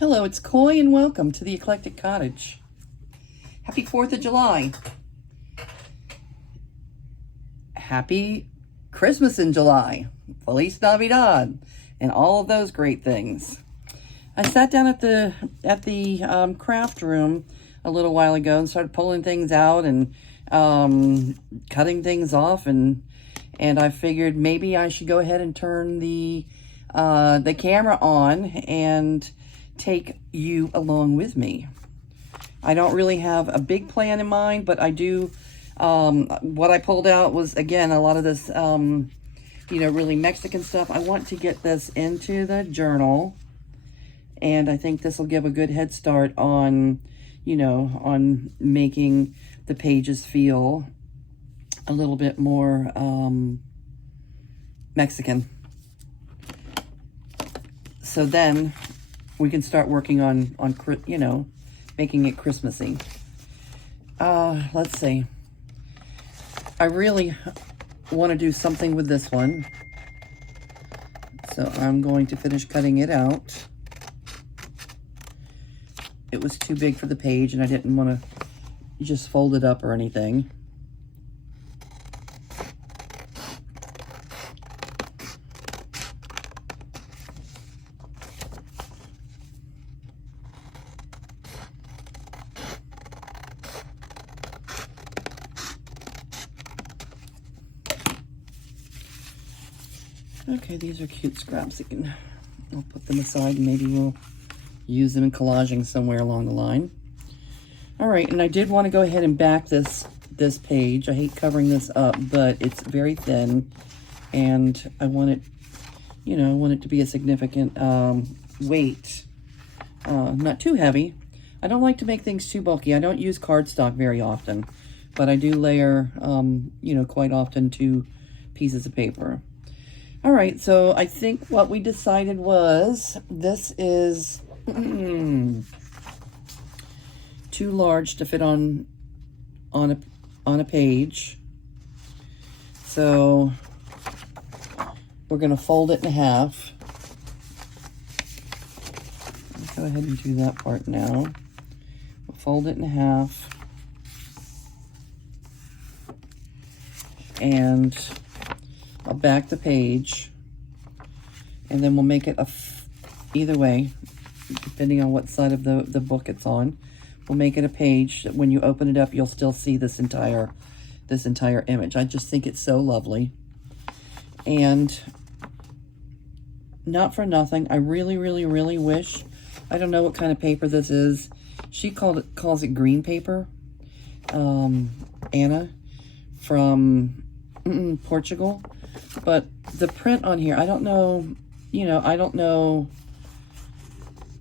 Hello, it's Coy and welcome to the Eclectic Cottage. Happy 4th of July. Happy Christmas in July. Feliz Navidad. And all of those great things. I sat down at the craft room a little while ago and started pulling things out and cutting things off, and I figured maybe I should go ahead and turn the camera on and take you along with me. I don't really have a big plan in mind, but I do, what I pulled out was, again, a lot of this, really Mexican stuff. I want to get this into the journal, and I think this will give a good head start on, on making the pages feel a little bit more Mexican. So then we can start working on making it Christmassy. Let's see. I really want to do something with this one. So I'm going to finish cutting it out. It was too big for the page and I didn't want to just fold it up or anything. Okay, these are cute scraps. I'll put them aside and maybe we'll use them in collaging somewhere along the line. All right, and I did want to go ahead and back this page. I hate covering this up, but it's very thin, and I want it, I want it to be a significant weight, not too heavy. I don't like to make things too bulky. I don't use cardstock very often, but I do layer, quite often 2 pieces of paper. All right, so I think what we decided was this is too large to fit on a page. So we're going to fold it in half. Let's go ahead and do that part now. We'll fold it in half. And I'll back the page, and then we'll make it either way, depending on what side of the book it's on. We'll make it a page that when you open it up, you'll still see this entire image. I just think it's so lovely. And not for nothing, I really, really, really wish, I don't know what kind of paper this is. She calls it green paper. Anna from Portugal. But the print on here, I don't know, I don't know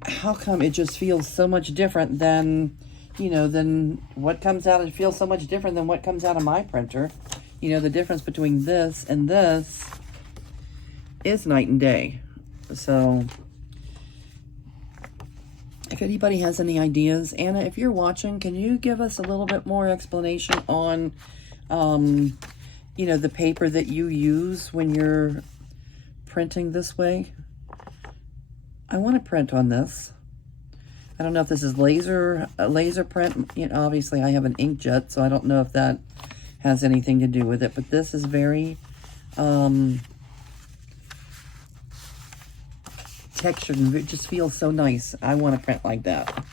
how come it just feels so much different than, than what comes out. It feels so much different than what comes out of my printer. The difference between this and this is night and day. So if anybody has any ideas, Anna, if you're watching, can you give us a little bit more explanation on, the paper that you use when you're printing this way? I want to print on this. I don't know if this is laser print. Obviously I have an inkjet, so I don't know if that has anything to do with it, but this is very textured, and it just feels so nice. I want to print like that.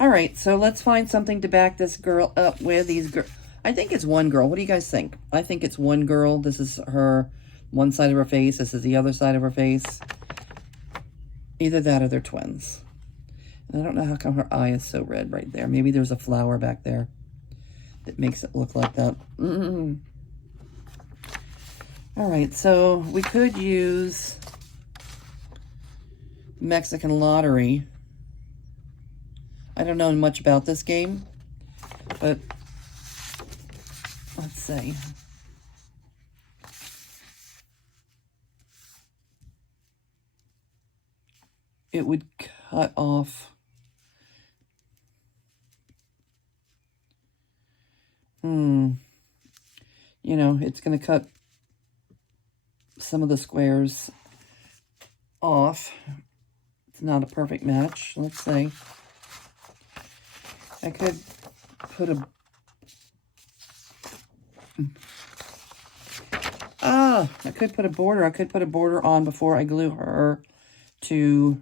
All right, so let's find something to back this girl up with. I think it's one girl. What do you guys think? I think it's one girl. This is her, one side of her face. This is the other side of her face. Either that or they're twins. And I don't know how come her eye is so red right there. Maybe there's a flower back there that makes it look like that. All right, so we could use Mexican Lottery. I don't know much about this game, but let's see. It would cut off. It's going to cut some of the squares off. not a perfect match. Let's say I could put a... I could put a border. I could put a border on before I glue her to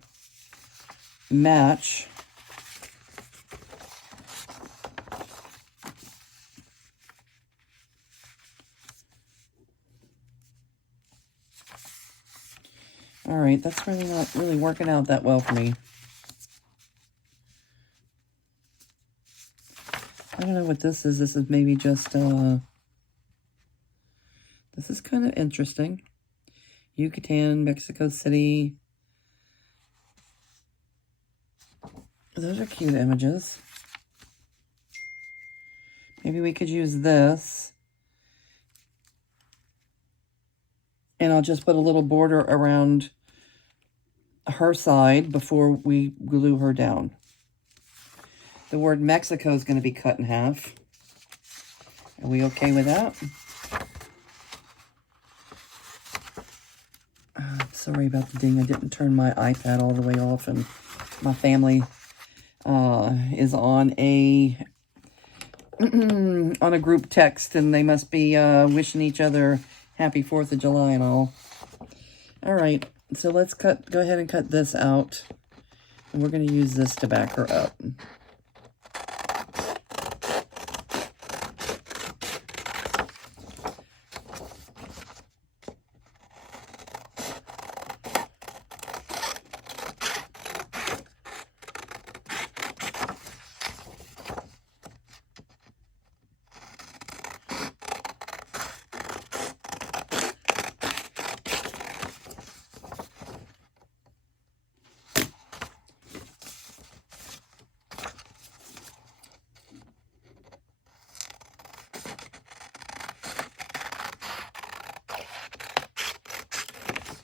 match. All right, that's really not really working out that well for me. I don't know what this is. This is maybe just, this is kind of interesting. Yucatan, Mexico City. Those are cute images. Maybe we could use this. And I'll just put a little border around her side before we glue her down. The word Mexico is going to be cut in half. Are we okay with that? Sorry about the ding. I didn't turn my iPad all the way off, and my family is on a on a group text, and they must be wishing each other happy 4th of July and all. All right, so let's go ahead and cut this out, and we're going to use this to back her up.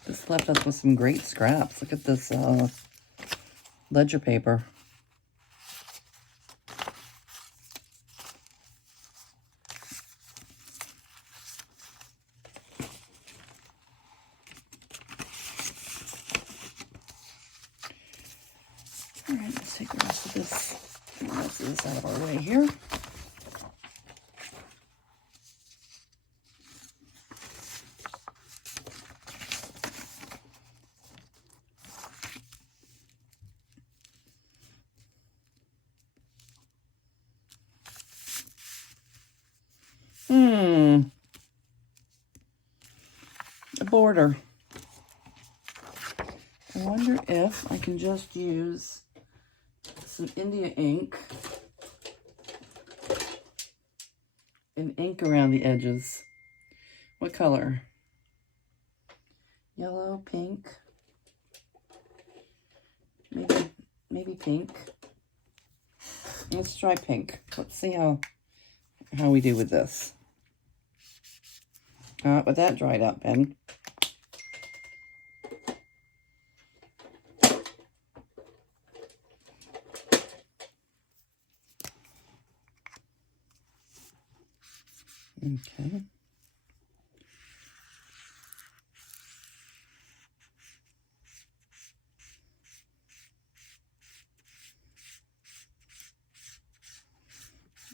This left us with some great scraps. Look at this ledger paper. All right, let's take the rest of this out of our way here. A border. I wonder if I can just use some India ink and ink around the edges. What color? Yellow, pink. Maybe pink. Let's try pink. Let's see how we do with this. With that dried up pen. Okay.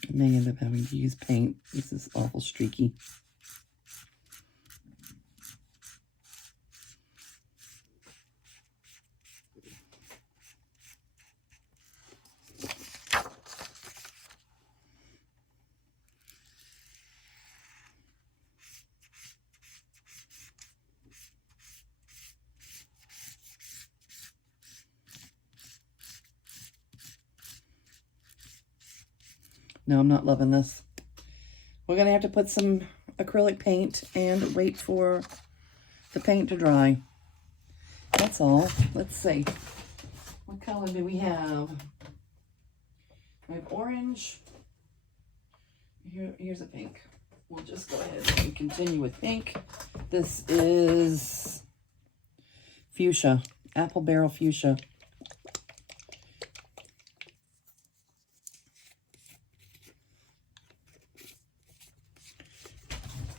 I may end up having to use paint. This is awful streaky. No, I'm not loving this. We're going to have to put some acrylic paint and wait for the paint to dry. That's all. Let's see. What color do we have? We have orange. Here's a pink. We'll just go ahead and continue with pink. This is fuchsia. Apple Barrel Fuchsia.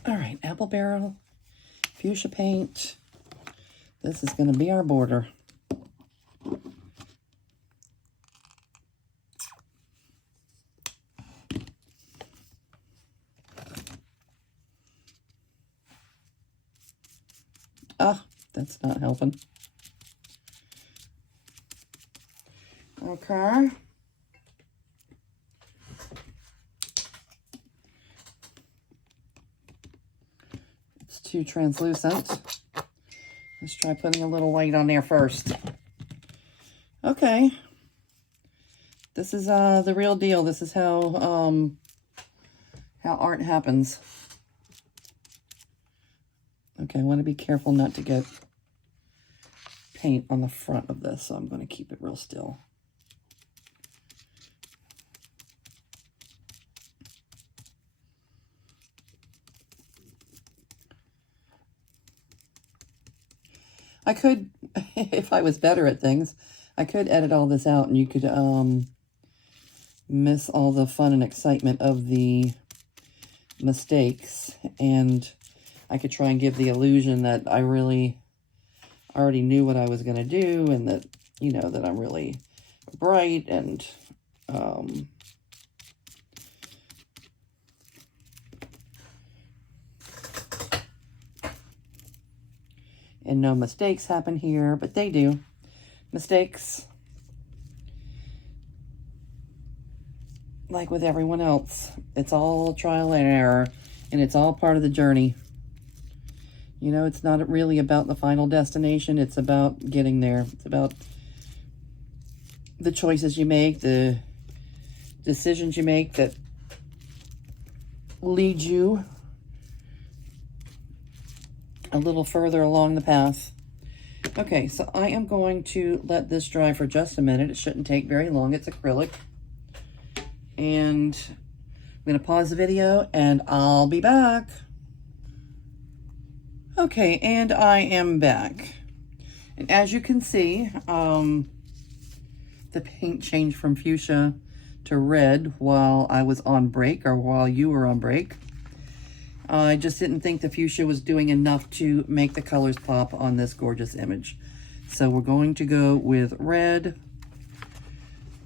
All right, Apple Barrel Fuchsia paint. This is going to be our border. That's not helping. Okay. It's too translucent. Let's try putting a little white on there first. Okay. This is the real deal. This is how art happens. Okay, I want to be careful not to get paint on the front of this, so I'm going to keep it real still. I could, if I was better at things, I could edit all this out and you could miss all the fun and excitement of the mistakes, and I could try and give the illusion that I really already knew what I was going to do, and that, you know, that I'm really bright and no mistakes happen here, but they do. Mistakes, like with everyone else, it's all trial and error, and it's all part of the journey. You know, it's not really about the final destination. It's about getting there. It's about the choices you make, the decisions you make that lead you a little further along the path. Okay, so I am going to let this dry for just a minute. It shouldn't take very long. It's acrylic. And I'm going to pause the video and I'll be back. Okay, and I am back. And as you can see, the paint changed from fuchsia to red while I was on break, or while you were on break. I just didn't think the fuchsia was doing enough to make the colors pop on this gorgeous image. So we're going to go with red.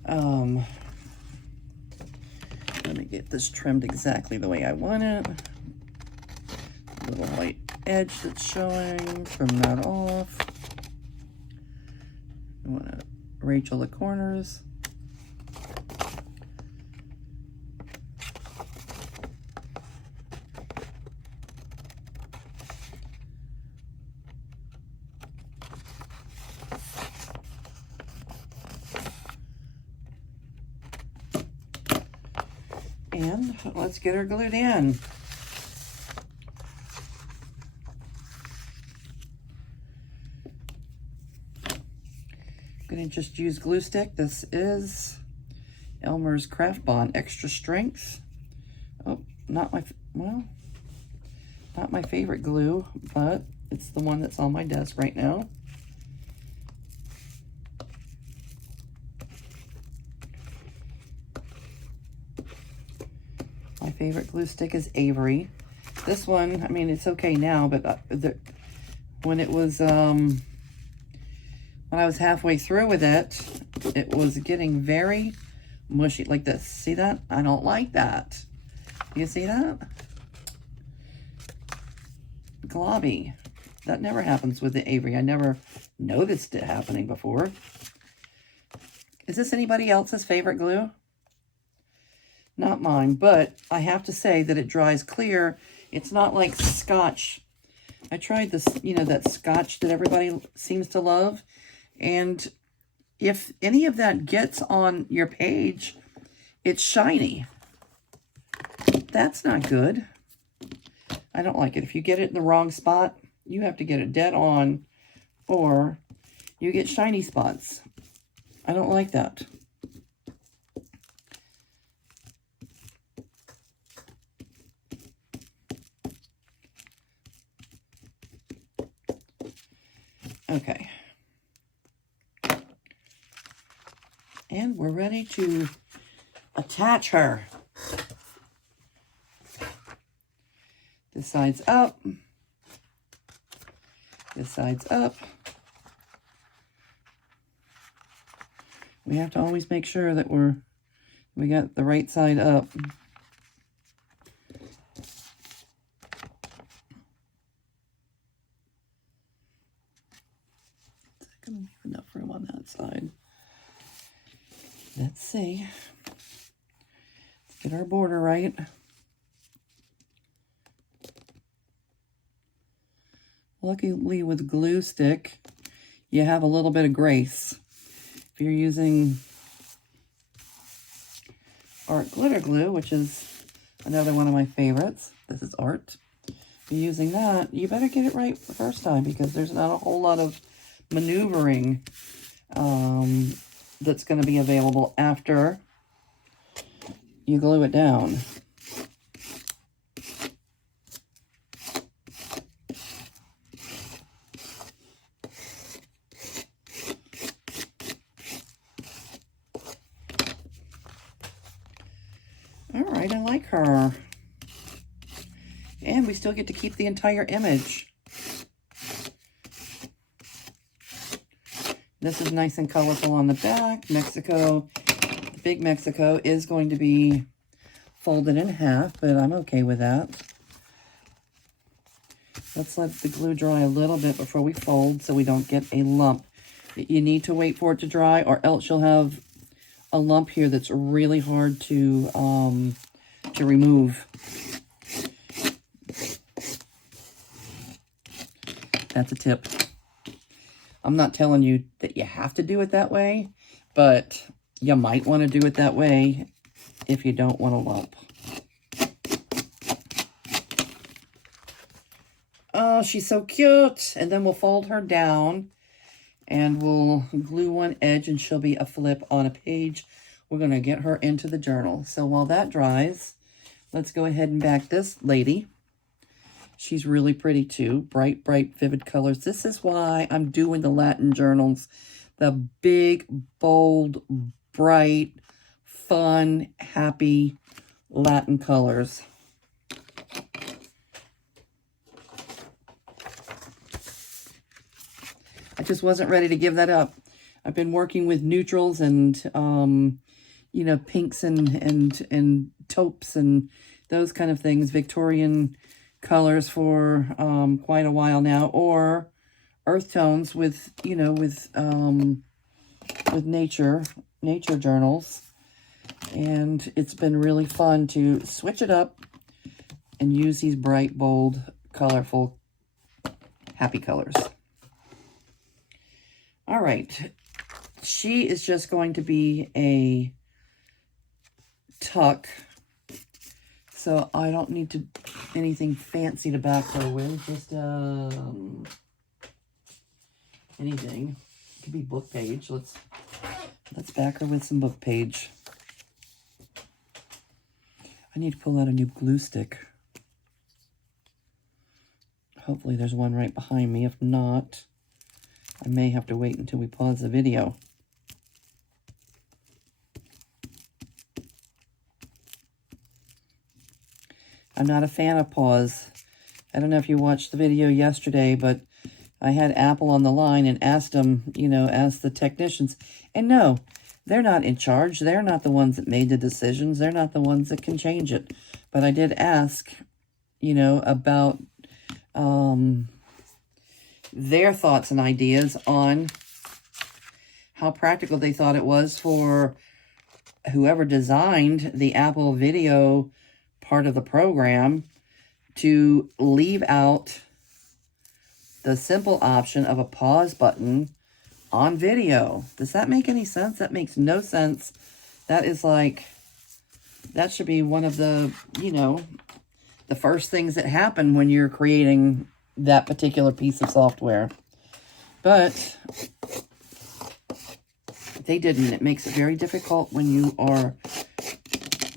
Let me get this trimmed exactly the way I want it. A little white edge that's showing, trim that off. I want to Rachel the corners. And let's get her glued in. I'm going to just use glue stick. This is Elmer's Craft Bond Extra Strength. Oh, not my favorite glue, but it's the one that's on my desk right now. My favorite glue stick is Avery. This one, I mean, it's okay now, but when it was, when I was halfway through with it, it was getting very mushy like this. See that? I don't like that. You see that? Globby. That never happens with the Avery. I never noticed it happening before. Is this anybody else's favorite glue? Not mine, but I have to say that it dries clear. It's not like Scotch. I tried this, you know, that Scotch that everybody seems to love. And if any of that gets on your page, it's shiny. That's not good. I don't like it. If you get it in the wrong spot, you have to get it dead on, or you get shiny spots. I don't like that. Okay. And we're ready to attach her. This side's up. This side's up. We have to always make sure that we got the right side up. gonna leave enough room on that side. Let's see. Let's get our border right. Luckily with glue stick, you have a little bit of grace. If you're using Art Glitter Glue, which is another one of my favorites, this is Art. If you're using that, you better get it right the first time, because there's not a whole lot of maneuvering that's going to be available after you glue it down. All right, I like her. And we still get to keep the entire image. This is nice and colorful on the back. Mexico, the big Mexico is going to be folded in half, but I'm okay with that. Let's let the glue dry a little bit before we fold so we don't get a lump. You need to wait for it to dry, or else you'll have a lump here that's really hard to remove. That's a tip. I'm not telling you that you have to do it that way, but you might want to do it that way if you don't want a lump. Oh, she's so cute. And then we'll fold her down and we'll glue one edge and she'll be a flip on a page. We're going to get her into the journal. So while that dries, let's go ahead and back this lady. She's really pretty too. Bright, bright, vivid colors. This is why I'm doing the Latin journals. The big, bold, bright, fun, happy Latin colors. I just wasn't ready to give that up. I've been working with neutrals and, you know, pinks and taupes and those kind of things. Victorian colors for quite a while now, or earth tones with, you know, with nature journals. And it's been really fun to switch it up and use these bright, bold, colorful, happy colors. All right, she is just going to be a tuck, so I don't need to anything fancy to back her with. Just anything. It could be book page. Let's back her with some book page. I need to pull out a new glue stick. Hopefully there's one right behind me. If not, I may have to wait until we pause the video. I'm not a fan of pause. I don't know if you watched the video yesterday, but I had Apple on the line and asked them, you know, asked the technicians. And no, they're not in charge. They're not the ones that made the decisions. They're not the ones that can change it. But I did ask, you know, about their thoughts and ideas on how practical they thought it was for whoever designed the Apple Video part of the program to leave out the simple option of a pause button on video. Does that make any sense? That makes no sense. That is like, that should be one of the, you know, the first things that happen when you're creating that particular piece of software. But they didn't. It makes it very difficult when you are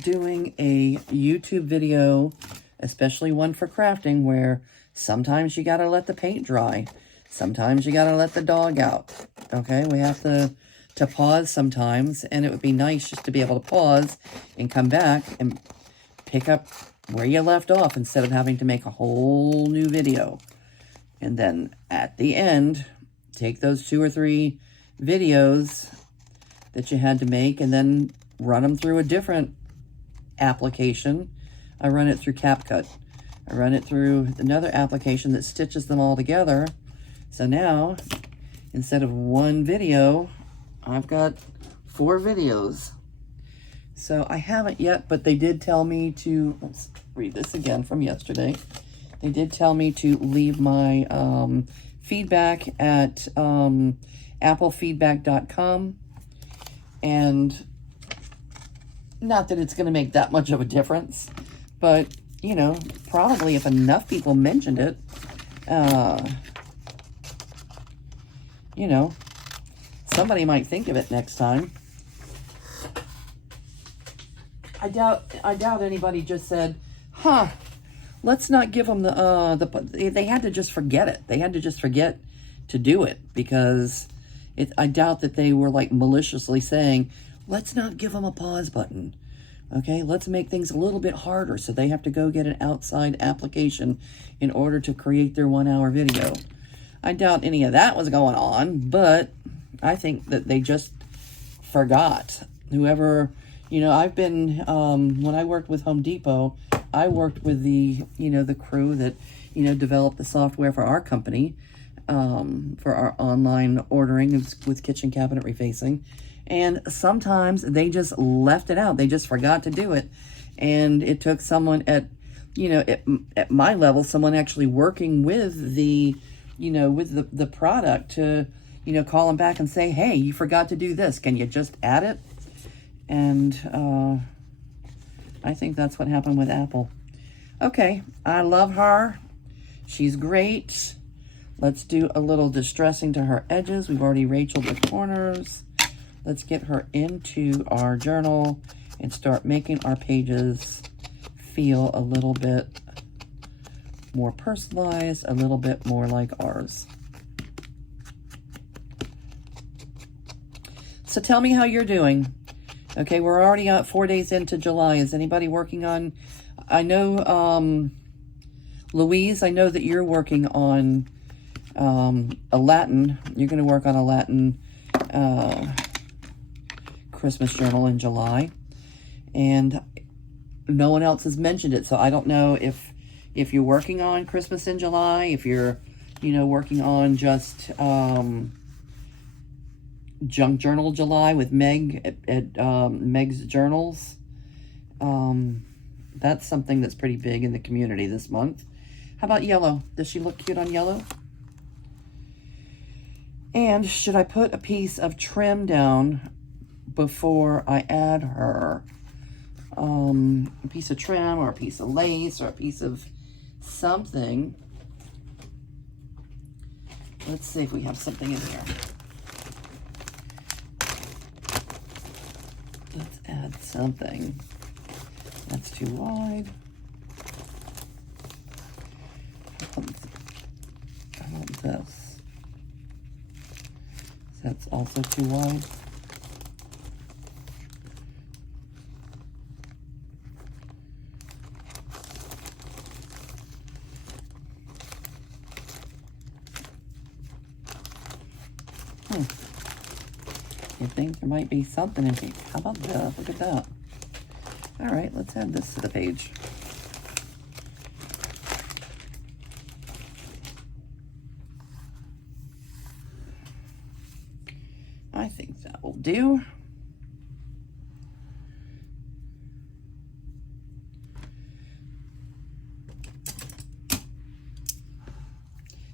doing a YouTube video, especially one for crafting, where sometimes you gotta let the paint dry. Sometimes you gotta let the dog out. Okay, we have to pause sometimes, and it would be nice just to be able to pause and come back and pick up where you left off instead of having to make a whole new video. And then at the end, take those 2 or 3 videos that you had to make and then run them through a different application. I run it through CapCut. I run it through another application that stitches them all together. So now Instead of one video, I've got 4 videos. So I haven't yet, but they did tell me to, let's read this again from yesterday. They did tell me to leave my feedback at applefeedback.com. And not that it's going to make that much of a difference, but, you know, probably if enough people mentioned it, you know, somebody might think of it next time. I doubt anybody just said, huh, let's not give them they had to just forget it. They had to just forget to do it, because I doubt that they were like maliciously saying, let's not give them a pause button. Okay, let's make things a little bit harder so they have to go get an outside application in order to create their 1-hour video. I doubt any of that was going on, but I think that they just forgot. Whoever, you know, I've been, when I worked with Home Depot, I worked with the, you know, the crew that, you know, developed the software for our company, for our online ordering with kitchen cabinet refacing. And sometimes they just left it out. They just forgot to do it. And it took someone at, you know, at my level, someone actually working with the, you know, with the product to, you know, call them back and say, hey, you forgot to do this. Can you just add it? And I think that's what happened with Apple. Okay, I love her. She's great. Let's do a little distressing to her edges. We've already Rachel'd the corners. Let's get her into our journal and start making our pages feel a little bit more personalized, a little bit more like ours. So tell me how you're doing. Okay, we're already 4 days into July. Is anybody working on, I know, Louise, I know that you're working on a Latin, you're going to work on a Latin Christmas journal in July, and no one else has mentioned it, so I don't know if you're working on Christmas in July, if you're, you know, working on just Junk Journal July with Meg at Meg's Journals. That's something that's pretty big in the community this month. How about yellow? Does she look cute on yellow? And should I put a piece of trim down before I add her? A piece of trim or a piece of lace or a piece of something. Let's see if we have something in here. Let's add something. That's too wide. How about this? That's also too wide. You think there might be something in here. How about this? Look at that. All right, let's add this to the page. I think that will do.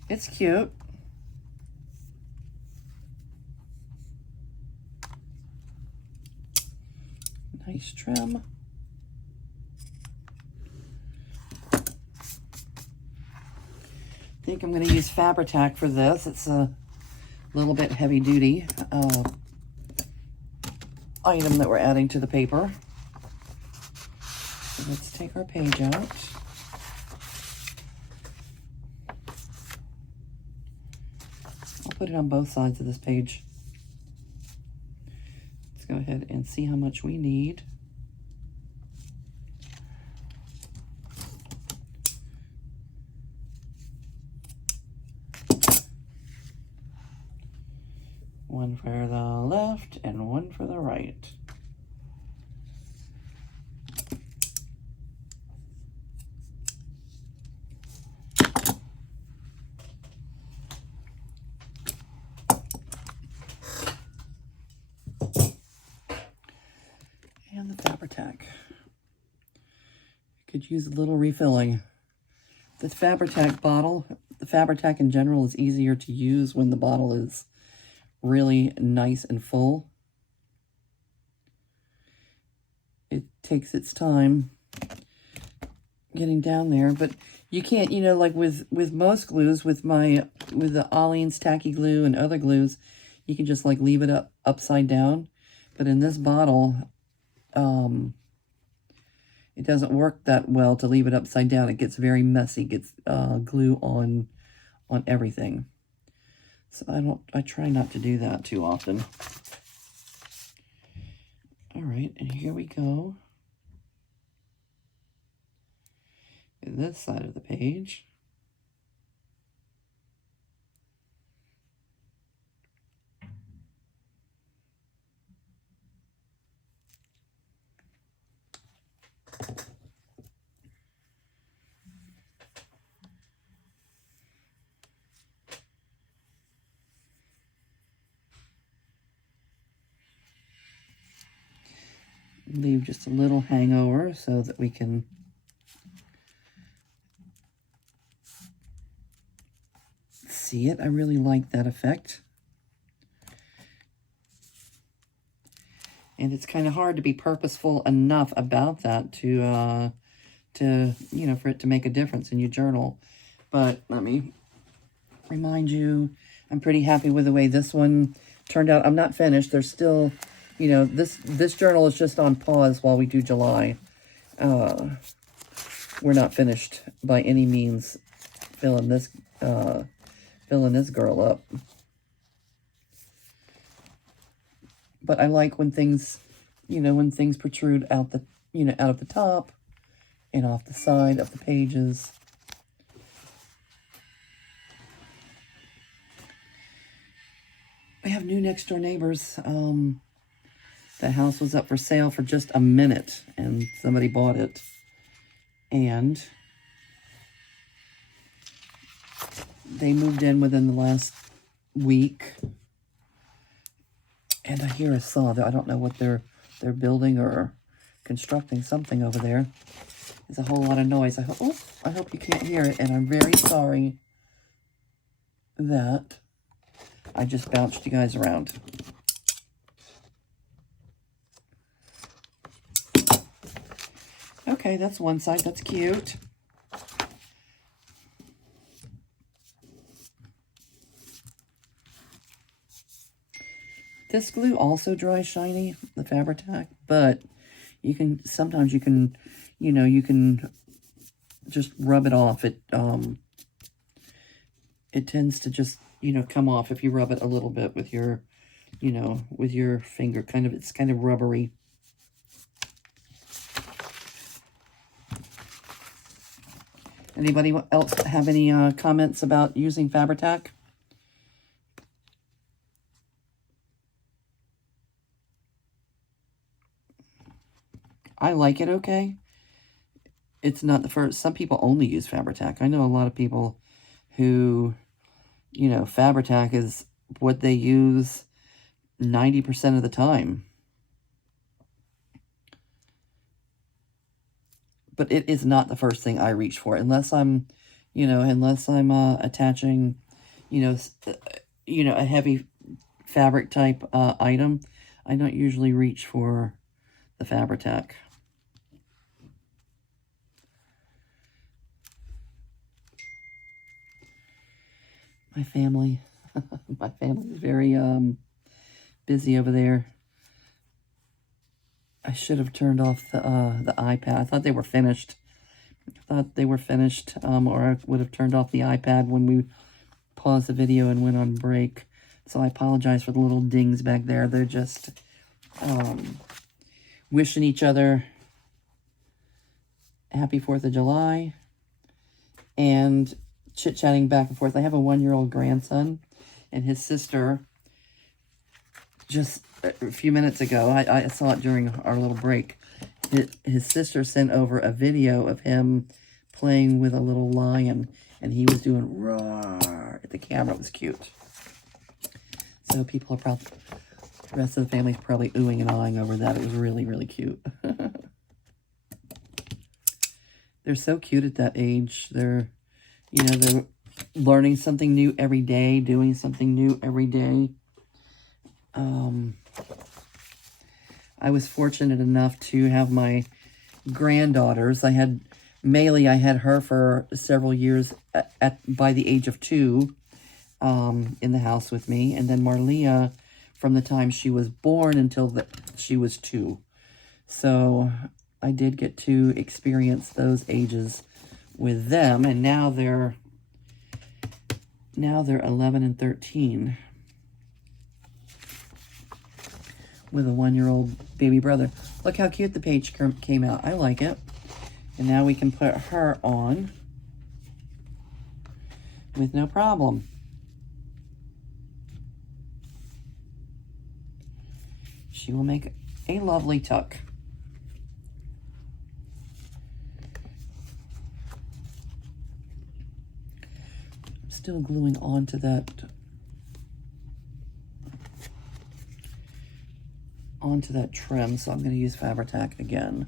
It's cute. Nice trim. I think I'm going to use Fabri-Tac for this. It's a little bit heavy duty item that we're adding to the paper. So let's take our page out. I'll put it on both sides of this page. Let's go ahead and see how much we need. One for the left and one for the right. could use a little refilling. The Fabri-Tac bottle, the Fabri-Tac in general is easier to use when the bottle is really nice and full. It takes its time getting down there, but you can't, you know, like with most glues, with the Aleene's Tacky Glue and other glues, you can just like leave it upside down. But in this bottle, it doesn't work that well to leave it upside down. It gets very messy, gets glue on everything. So I try not to do that too often. All right, and here we go. This side of the page. Leave just a little hangover so that we can see it. I really like that effect. And it's kind of hard to be purposeful enough about that to you know, for it to make a difference in your journal. But let me remind you, I'm pretty happy with the way this one turned out. I'm not finished. There's still, you know, this journal is just on pause while we do July. We're not finished by any means filling this girl up. But I like when things, you know, when things protrude out the, you know, out of the top and off the side of the pages. We have new next door neighbors. The house was up for sale for just a minute and somebody bought it. And they moved in within the last week. And I hear a saw. I don't know what they're building or constructing something over there. There's a whole lot of noise. I hope you can't hear it. And I'm very sorry that I just bounced you guys around. Okay, that's one side. That's cute. This glue also dries shiny, the Fabri-Tac, but sometimes you can, you know, you can just rub it off. It tends to just, you know, come off if you rub it a little bit with your, you know, with your finger. It's kind of rubbery. Anybody else have any comments about using Fabri-Tac? I like it okay. It's not the first. Some people only use Fabri-Tac. I know a lot of people who, you know, Fabri-Tac is what they use 90% of the time. But it is not the first thing I reach for unless I'm, you know, attaching, you know, a heavy fabric type item. I don't usually reach for the Fabri-Tac. My family is very busy over there. I should have turned off the iPad. I thought they were finished. Or I would have turned off the iPad when we paused the video and went on break. So I apologize for the little dings back there. They're just wishing each other happy 4th of July and chit-chatting back and forth. I have a 1-year-old grandson, and his sister, just a few minutes ago, I saw it during our little break, his sister sent over a video of him playing with a little lion, and he was doing roar at the camera. It was cute. So people are probably, the rest of the family's probably oohing and ahhing over that. It was really, really cute. They're so cute at that age. They're, you know, they're learning something new every day, doing something new every day. I was fortunate enough to have my granddaughters. I had Maylee, I had her for several years by the age of 2 in the house with me. And then Marlia from the time she was born until she was 2. So I did get to experience those ages with them. And now they're 11 and 13. With a 1-year-old baby brother. Look how cute the page came out. I like it. And now we can put her on with no problem. She will make a lovely tuck. I'm still gluing onto that trim, so I'm going to use Fabri-Tac again.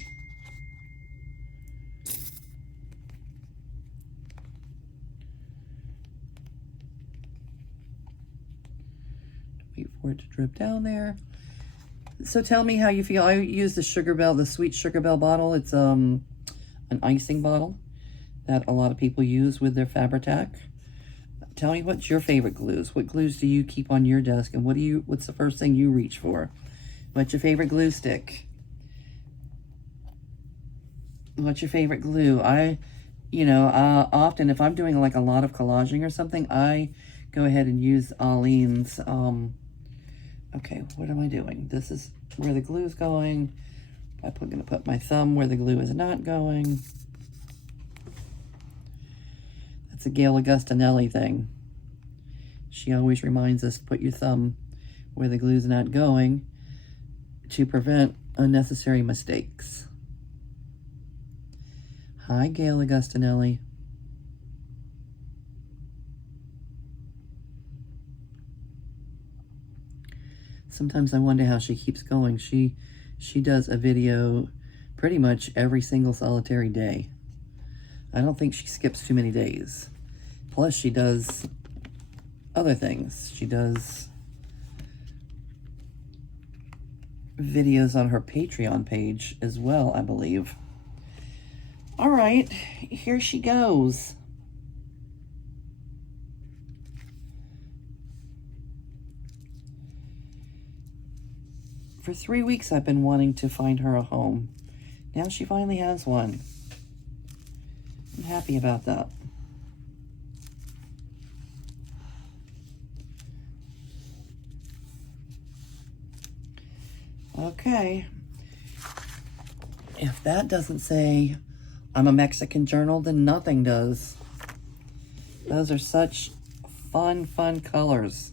Wait for it to drip down there. So tell me how you feel. I use the Sugar Belle, the Sweet Sugar Belle bottle. It's an icing bottle that a lot of people use with their Fabri-Tac. Tell me, what's your favorite glues? What glues do you keep on your desk, and what's the first thing you reach for? What's your favorite glue stick? What's your favorite glue? Often if I'm doing like a lot of collaging or something, I go ahead and use Aleene's. Okay, what am I doing? This is where the glue is going. I'm going to put my thumb where the glue is not going. That's a Gail Augustinelli thing. She always reminds us, put your thumb where the glue's not going, to prevent unnecessary mistakes. Hi, Gail Augustinelli. Sometimes I wonder how she keeps going. She does a video pretty much every single solitary day. I don't think she skips too many days. Plus, she does other things. She does videos on her Patreon page as well, I believe. All right, here she goes. For 3 weeks, I've been wanting to find her a home. Now she finally has one. I'm happy about that. Okay. If that doesn't say I'm a Mexican journal, then nothing does. Those are such fun colors.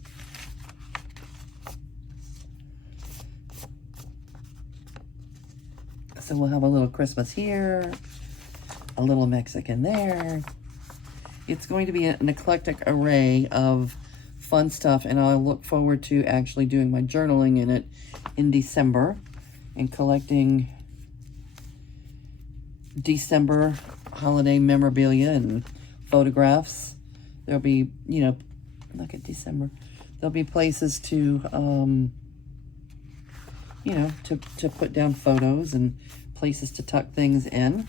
So we'll have a little Christmas here, a little Mexican there. It's going to be an eclectic array of fun stuff, and I'll look forward to actually doing my journaling in it in December and collecting December holiday memorabilia and photographs. There'll be, look at December. There'll be places to, to put down photos and places to tuck things in.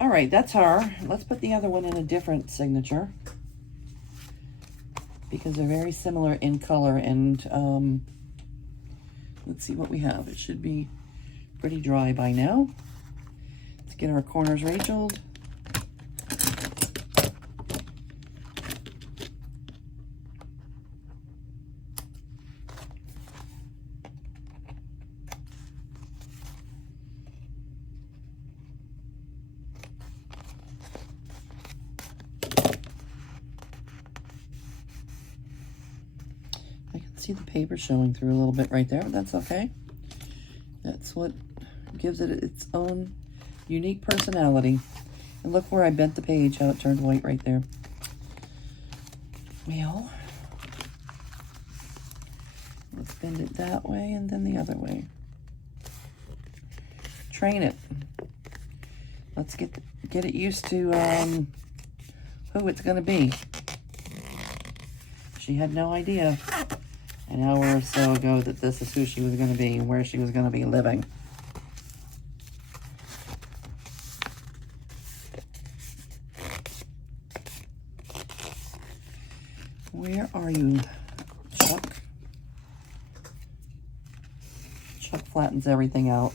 All right, that's her. Let's put the other one in a different signature because they're very similar in color. And let's see what we have. It should be pretty dry by now. Let's get our corners Rachel'd. See the paper showing through a little bit right there, but that's okay. That's what gives it its own unique personality. And look where I bent the page, how it turned white right there. Well, let's bend it that way and then the other way. Train it. Let's get it used to who it's going to be. She had no idea an hour or so ago that this is who she was going to be and where she was going to be living. Where are you, Chuck? Chuck flattens everything out.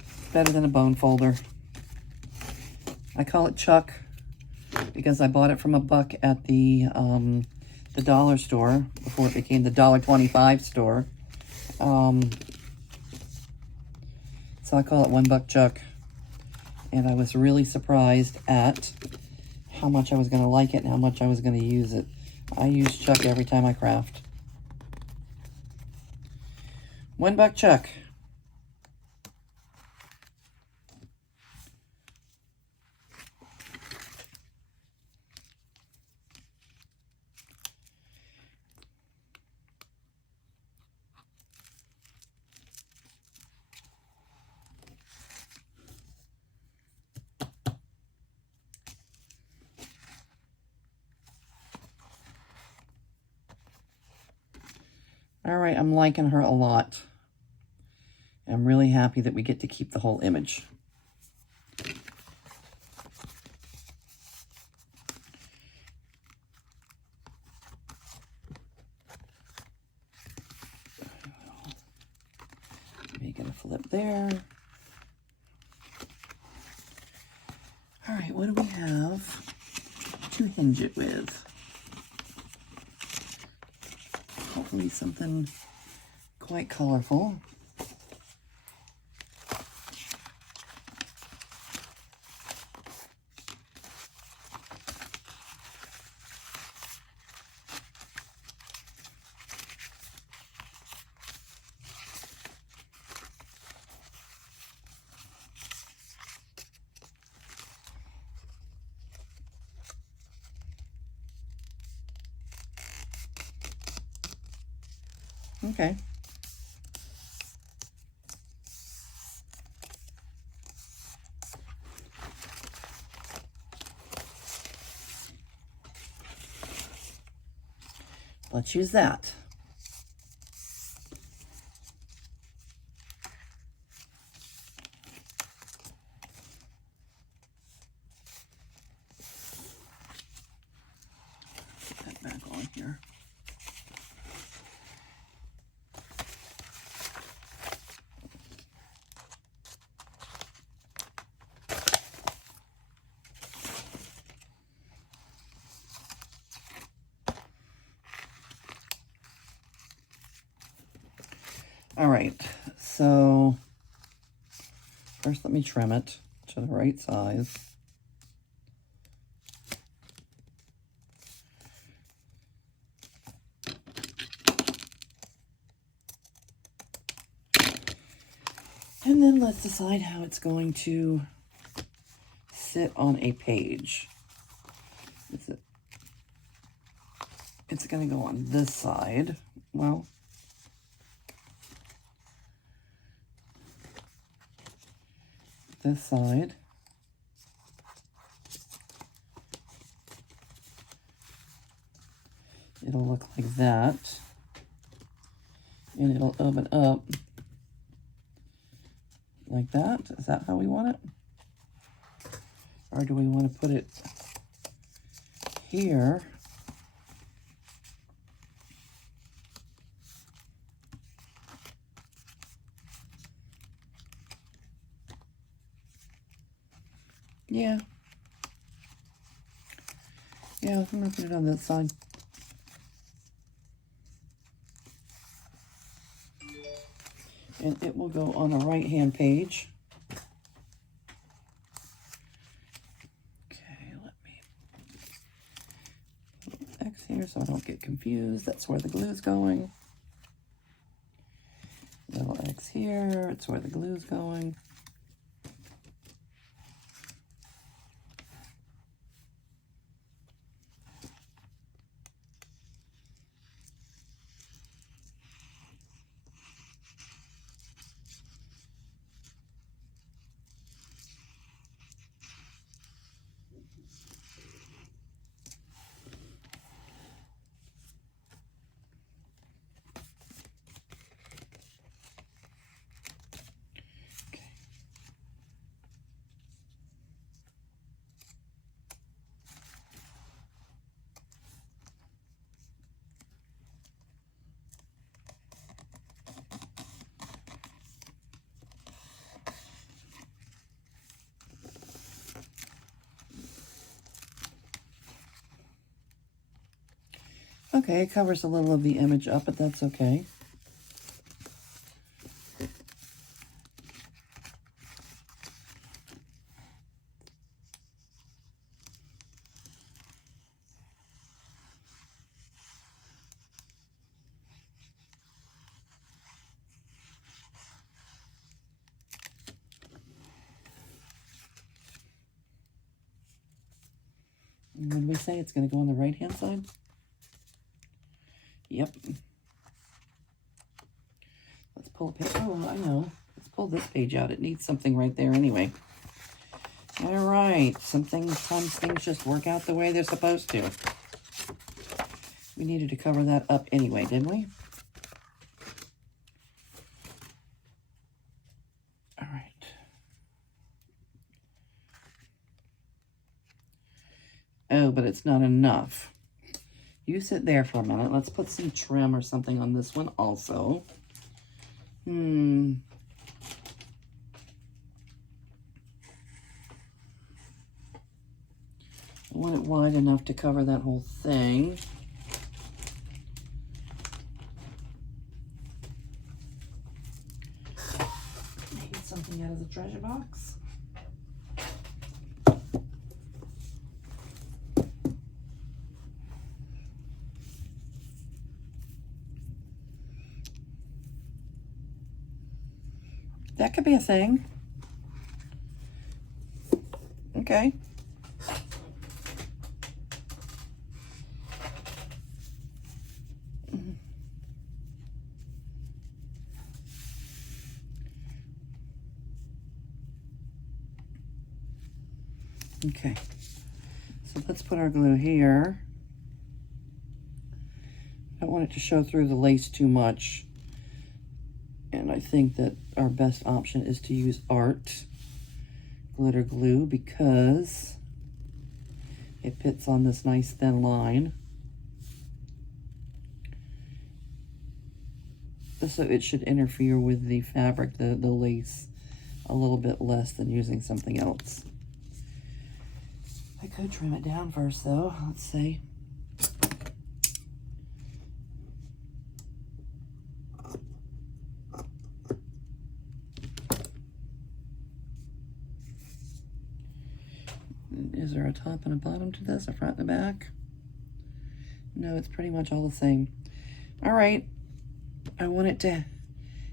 It's better than a bone folder. I call it Chuck because I bought it from $1 at the dollar store before it became the $1.25 store. So I call it $1 Chuck. And I was really surprised at how much I was going to like it and how much I was going to use it. I use Chuck every time I craft. $1 Chuck. All right, I'm liking her a lot. I'm really happy that we get to keep the whole image. Make it a flip there. All right, what do we have to hinge it with? Hopefully something quite colorful. Okay. Let's use that. Put that back on here. All right, so first let me trim it to the right size. And then let's decide how it's going to sit on a page. It's going to go on this side. Well, this side. It'll look like that. And it'll open up like that. Is that how we want it? Or do we want to put it here? Yeah. Yeah, I'm going to put it on that side. And it will go on the right-hand page. Okay, let me put X here so I don't get confused. That's where the glue's going. Little X here, it's where the glue's going. Okay, it covers a little of the image up, but that's okay. And when we say it's going to go on the right-hand side? Yep. Let's pull a page. Oh, I know. Let's pull this page out. It needs something right there anyway. All right. Sometimes things just work out the way they're supposed to. We needed to cover that up anyway, didn't we? All right. Oh, but it's not enough. You sit there for a minute. Let's put some trim or something on this one also. I want it wide enough to cover that whole thing. Maybe something out of the treasure box. That could be a thing. Okay. Okay. So let's put our glue here. I don't want it to show through the lace too much. And I think that our best option is to use Art glitter glue because it fits on this nice thin line. So it should interfere with the fabric, the lace, a little bit less than using something else. I could trim it down first though, let's see. Is there a top and a bottom to this, a front and a back? No, it's pretty much all the same. All right, I want it to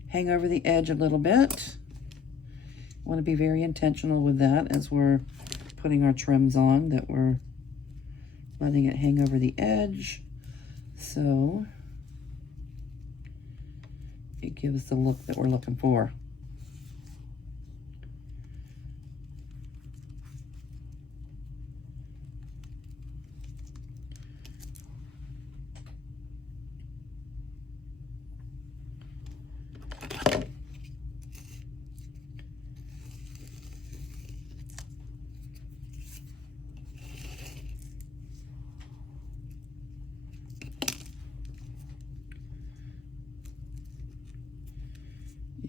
hang over the edge a little bit. I want to be very intentional with that as we're putting our trims on, that we're letting it hang over the edge. So it gives the look that we're looking for.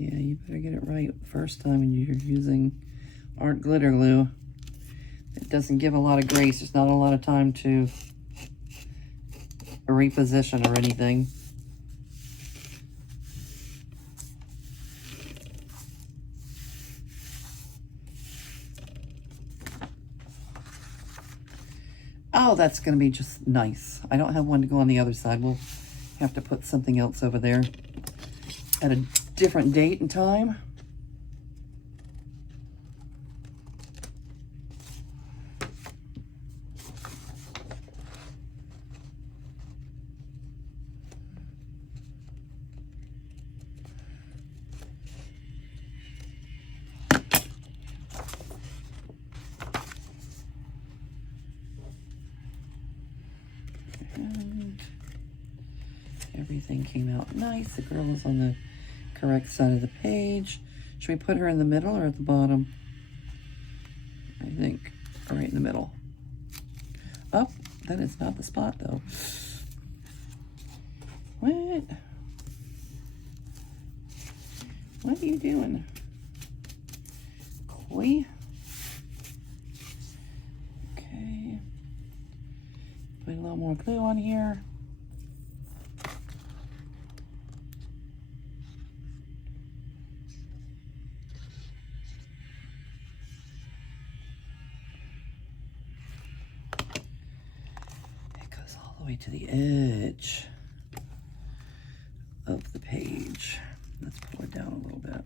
Yeah, you better get it right first time when you're using Art glitter glue. It doesn't give a lot of grace. There's not a lot of time to reposition or anything. Oh, that's going to be just nice. I don't have one to go on the other side. We'll have to put something else over there at a different date and time. And everything came out nice. The girl is on the correct side of the page. Should we put her in the middle or at the bottom? I think right in the middle. Oh, that is not the spot though. What? What are you doing? Chloe? Okay. Put a little more glue on here. way to the edge of the page. Let's pull it down a little bit.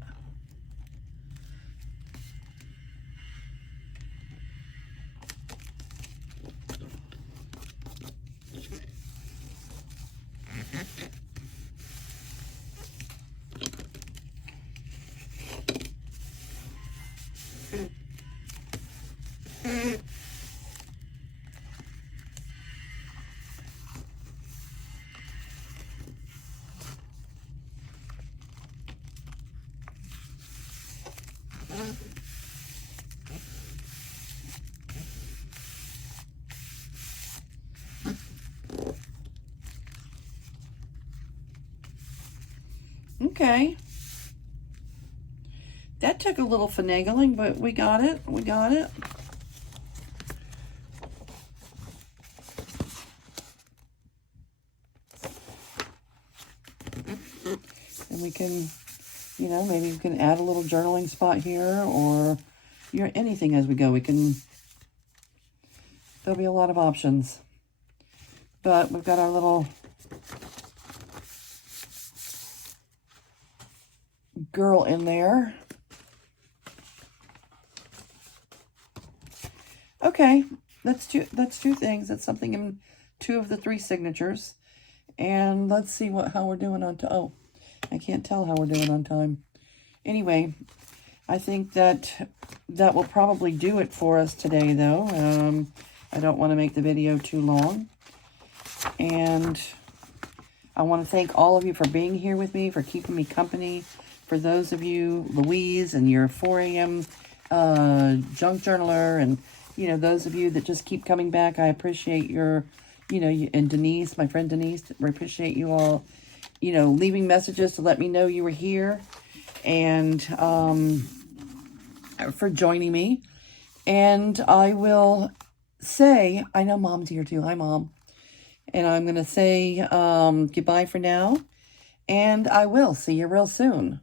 Okay. That took a little finagling, but we got it. We got it. And we can, you know, maybe we can add a little journaling spot here or anything as we go. There'll be a lot of options. But we've got our little girl in there. Okay, that's two things. That's something in 2 of the 3 signatures. And let's see how we're doing on time. Oh, I can't tell how we're doing on time. Anyway, I think that will probably do it for us today, though. I don't want to make the video too long. And I want to thank all of you for being here with me, for keeping me company. For those of you, Louise, and your 4 a.m. Junk Journaler, and, you know, those of you that just keep coming back, I appreciate your, you know, and Denise, my friend Denise, I appreciate you all, you know, leaving messages to let me know you were here, and for joining me. And I will say, I know Mom's here too. Hi, Mom. And I'm going to say goodbye for now, and I will see you real soon.